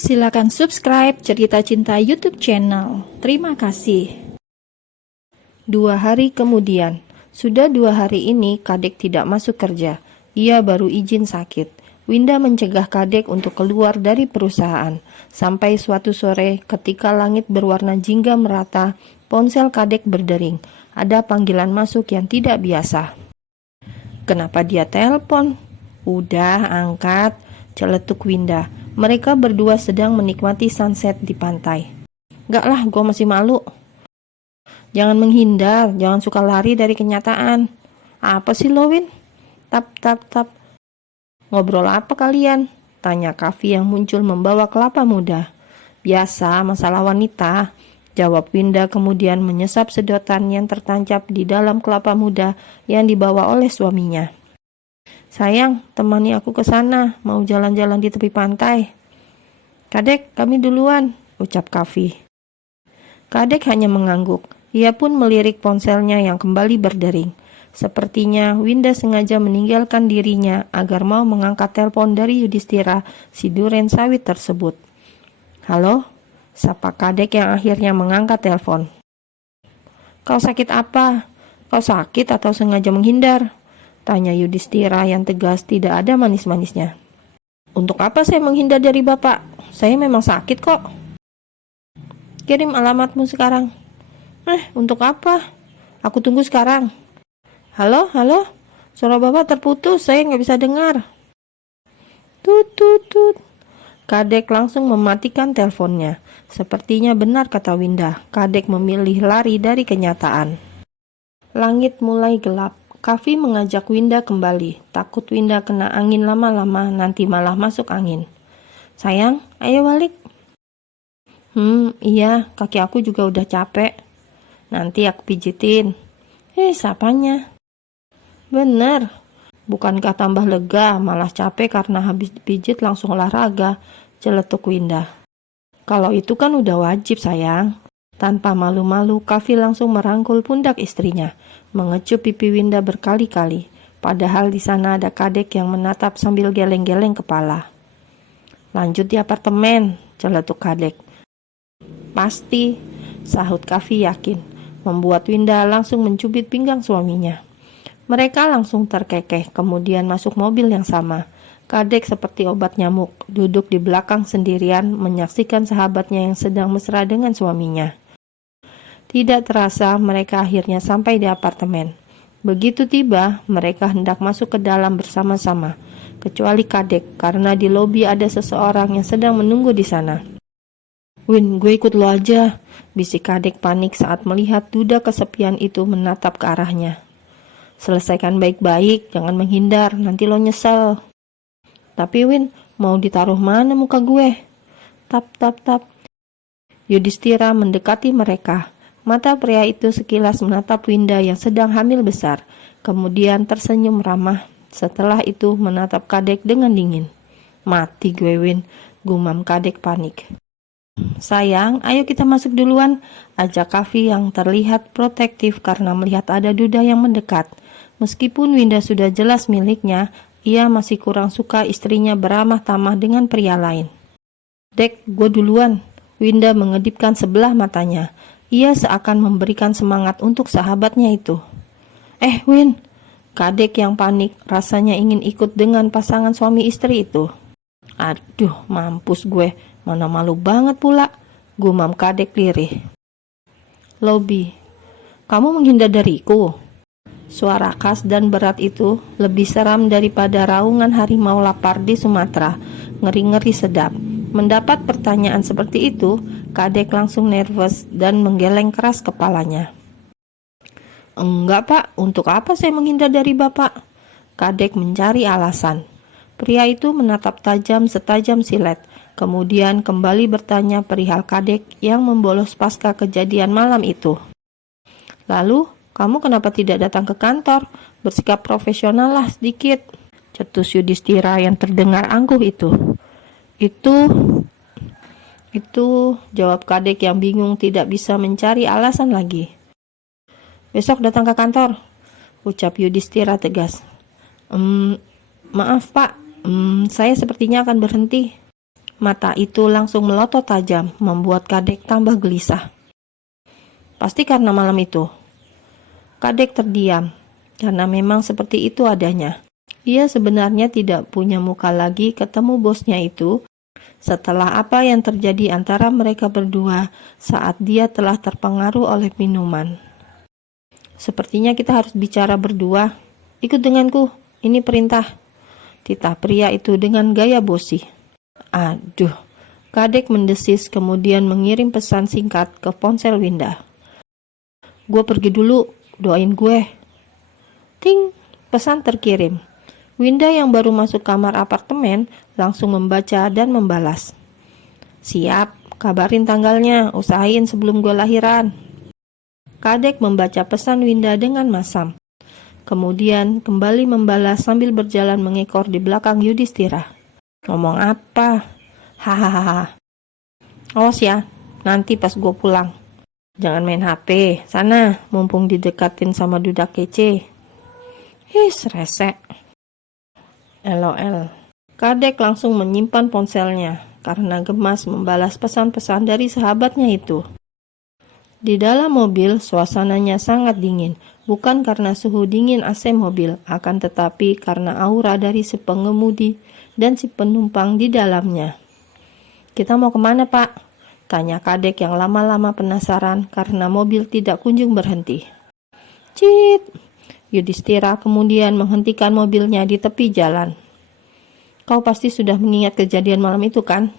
Silakan subscribe Cerita Cinta YouTube channel. Terima kasih. 2 hari kemudian. Sudah 2 hari ini Kadek tidak masuk kerja. Ia baru izin sakit. Winda mencegah Kadek untuk keluar dari perusahaan. Sampai suatu sore ketika langit berwarna jingga merata, ponsel Kadek berdering. Ada panggilan masuk yang tidak biasa. Kenapa dia telepon? Udah, angkat, celetuk Winda. Mereka berdua sedang menikmati sunset di pantai. Gak lah, gue masih malu. Jangan menghindar, jangan suka lari dari kenyataan. Apa sih lo, Win? Tap. Ngobrol apa kalian? Tanya Kavi yang muncul membawa kelapa muda. Biasa, masalah wanita, jawab Winda kemudian menyesap sedotan yang tertancap di dalam kelapa muda yang dibawa oleh suaminya. Sayang, temani aku ke sana, mau jalan-jalan di tepi pantai. Kadek, kami duluan, ucap Kavi. Kadek hanya mengangguk. Ia pun melirik ponselnya yang kembali berdering. Sepertinya Winda sengaja meninggalkan dirinya agar mau mengangkat telepon dari Yudhistira, si duren sawit tersebut. Halo, sapa Kadek yang akhirnya mengangkat telepon. Kau sakit apa? Kau sakit atau sengaja menghindar? Tanya Yudhistira yang tegas, tidak ada manis-manisnya. Untuk apa saya menghindar dari Bapak? Saya memang sakit kok. Kirim alamatmu sekarang. Untuk apa? Aku tunggu sekarang. Halo? Suara Bapak terputus, saya nggak bisa dengar. Tut. Kadek langsung mematikan teleponnya. Sepertinya benar kata Winda, Kadek memilih lari dari kenyataan. Langit mulai gelap. Kavi mengajak Winda kembali. Takut Winda kena angin lama-lama, nanti malah masuk angin. Sayang, ayo balik. Iya, kaki aku juga udah capek. Nanti aku pijitin. Sapanya? Bener. Bukankah tambah lega, malah capek karena habis pijit langsung olahraga, celetuk Winda. Kalau itu kan udah wajib sayang. Tanpa malu-malu, Kavi langsung merangkul pundak istrinya, mengecup pipi Winda berkali-kali. Padahal di sana ada Kadek yang menatap sambil geleng-geleng kepala. Lanjut di apartemen, celetuk Kadek. Pasti, sahut Kavi yakin, membuat Winda langsung mencubit pinggang suaminya. Mereka langsung terkekeh, kemudian masuk mobil yang sama. Kadek seperti obat nyamuk, duduk di belakang sendirian menyaksikan sahabatnya yang sedang mesra dengan suaminya. Tidak terasa mereka akhirnya sampai di apartemen. Begitu tiba, mereka hendak masuk ke dalam bersama-sama, kecuali Kadek karena di lobi ada seseorang yang sedang menunggu di sana. Win, gue ikut lo aja, bisik Kadek panik saat melihat duda kesepian itu menatap ke arahnya. Selesaikan baik-baik, jangan menghindar, nanti lo nyesel. Tapi Win, mau ditaruh mana muka gue? Tap. Yudhistira mendekati mereka. Mata pria itu sekilas menatap Winda yang sedang hamil besar, kemudian tersenyum ramah. Setelah itu menatap Kadek dengan dingin. Mati gue Win, gumam Kadek panik. Sayang, ayo kita masuk duluan, ajak Kavi yang terlihat protektif karena melihat ada duda yang mendekat. Meskipun Winda sudah jelas miliknya, ia masih kurang suka istrinya beramah tamah dengan pria lain. Dek, gue duluan. Winda mengedipkan sebelah matanya. Ia seakan memberikan semangat untuk sahabatnya itu. Win, Kadek yang panik rasanya ingin ikut dengan pasangan suami istri itu. Aduh, mampus gue, mana malu banget pula, gumam Kadek lirih. Lobi, kamu menghindar dariku? Suara khas dan berat itu lebih seram daripada raungan harimau lapar di Sumatera, ngeri-ngeri sedap. Mendapat pertanyaan seperti itu, Kadek langsung nervous dan menggeleng keras kepalanya. Enggak Pak, untuk apa saya menghindar dari Bapak? Kadek mencari alasan. Pria itu menatap tajam setajam silet, kemudian kembali bertanya perihal Kadek yang membolos pasca kejadian malam itu. Lalu, kamu kenapa tidak datang ke kantor? Bersikap profesional lah sedikit, cetus Yudhistira yang terdengar angkuh itu. Itu jawab Kadek yang bingung tidak bisa mencari alasan lagi. Besok datang ke kantor, ucap Yudhistira tegas. Maaf Pak, saya sepertinya akan berhenti. Mata itu langsung melotot tajam, membuat Kadek tambah gelisah. Pasti karena malam itu. Kadek terdiam, karena memang seperti itu adanya. Ia sebenarnya tidak punya muka lagi ketemu bosnya itu setelah apa yang terjadi antara mereka berdua saat dia telah terpengaruh oleh minuman. Sepertinya kita harus bicara berdua. Ikut denganku, ini perintah. Titah pria itu dengan gaya bosi. Aduh, Kadek mendesis kemudian mengirim pesan singkat ke ponsel Winda. Gue pergi dulu, doain gue. Ting, pesan terkirim. Winda yang baru masuk kamar apartemen langsung membaca dan membalas. Siap, kabarin tanggalnya, usahain sebelum gue lahiran. Kadek membaca pesan Winda dengan masam. Kemudian kembali membalas sambil berjalan mengekor di belakang Yudhistira. Ngomong apa? Hahaha. Awas ya, nanti pas gue pulang. Jangan main HP, sana, mumpung didekatin sama duda kece. Rese. LOL. Kadek langsung menyimpan ponselnya karena gemas membalas pesan-pesan dari sahabatnya itu. Di dalam mobil, suasananya sangat dingin, bukan karena suhu dingin AC mobil, akan tetapi karena aura dari si pengemudi dan si penumpang di dalamnya. Kita mau kemana, Pak? Tanya Kadek yang lama-lama penasaran karena mobil tidak kunjung berhenti. Cit! Yudhistira kemudian menghentikan mobilnya di tepi jalan. Kau pasti sudah mengingat kejadian malam itu, kan?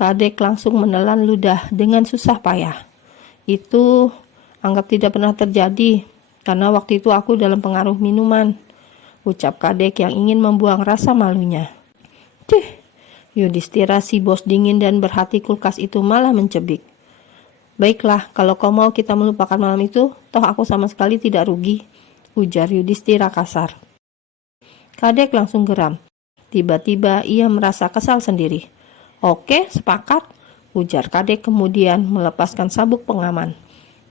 Kadek langsung menelan ludah dengan susah payah. Itu anggap tidak pernah terjadi, karena waktu itu aku dalam pengaruh minuman, ucap Kadek yang ingin membuang rasa malunya. Cih, Yudhistira si bos dingin dan berhati kulkas itu malah mencebik. Baiklah, kalau kau mau kita melupakan malam itu, toh aku sama sekali tidak rugi, ujar Yudhistira kasar. Kadek langsung geram. Tiba-tiba ia merasa kesal sendiri. Oke, sepakat, ujar Kadek kemudian melepaskan sabuk pengaman.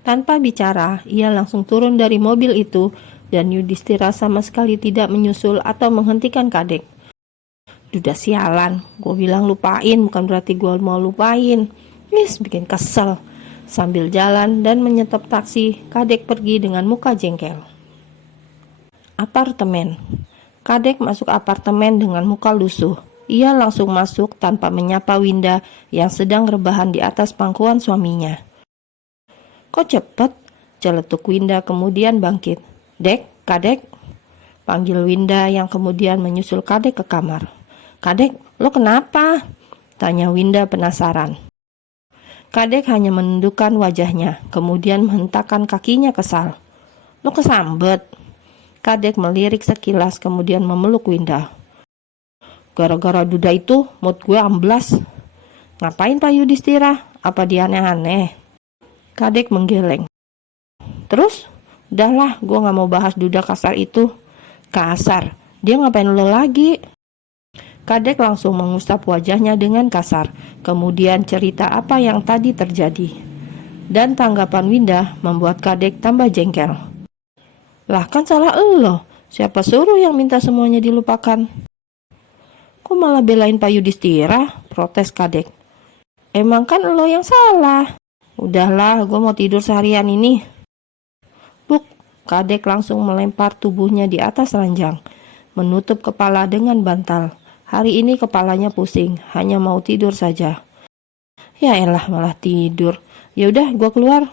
Tanpa bicara, ia langsung turun dari mobil itu dan Yudhistira sama sekali tidak menyusul atau menghentikan Kadek. Duda sialan, gue bilang lupain bukan berarti gue mau lupain. Bikin kesel. Sambil jalan dan menyetop taksi, Kadek pergi dengan muka jengkel. Apartemen. Kadek masuk apartemen dengan muka lusuh. Ia langsung masuk tanpa menyapa Winda yang sedang rebahan di atas pangkuan suaminya. Kok cepet? Celetuk Winda kemudian bangkit. Dek, Kadek? Panggil Winda yang kemudian menyusul Kadek ke kamar. Kadek, lo kenapa? Tanya Winda penasaran. Kadek hanya menundukkan wajahnya, kemudian menghentakkan kakinya kesal. Lo kesambet? Kadek melirik sekilas kemudian memeluk Winda. Gara-gara duda itu, mood gue amblas. Ngapain Pak Yudhistira? Apa dia aneh-aneh? Kadek menggeleng. Terus? Udahlah, gue gak mau bahas duda kasar itu. Kasar? Dia ngapain lo lagi? Kadek langsung mengusap wajahnya dengan kasar, kemudian cerita apa yang tadi terjadi. Dan tanggapan Winda membuat Kadek tambah jengkel. Lah kan salah elo, siapa suruh yang minta semuanya dilupakan? Kok malah belain Pak Yudhistira? Protes Kadek. Emang kan elo yang salah. Udahlah, gue mau tidur seharian ini. Buk, Kadek langsung melempar tubuhnya di atas ranjang, menutup kepala dengan bantal. Hari ini kepalanya pusing, hanya mau tidur saja. Ya elah malah tidur. Ya udah, gue keluar.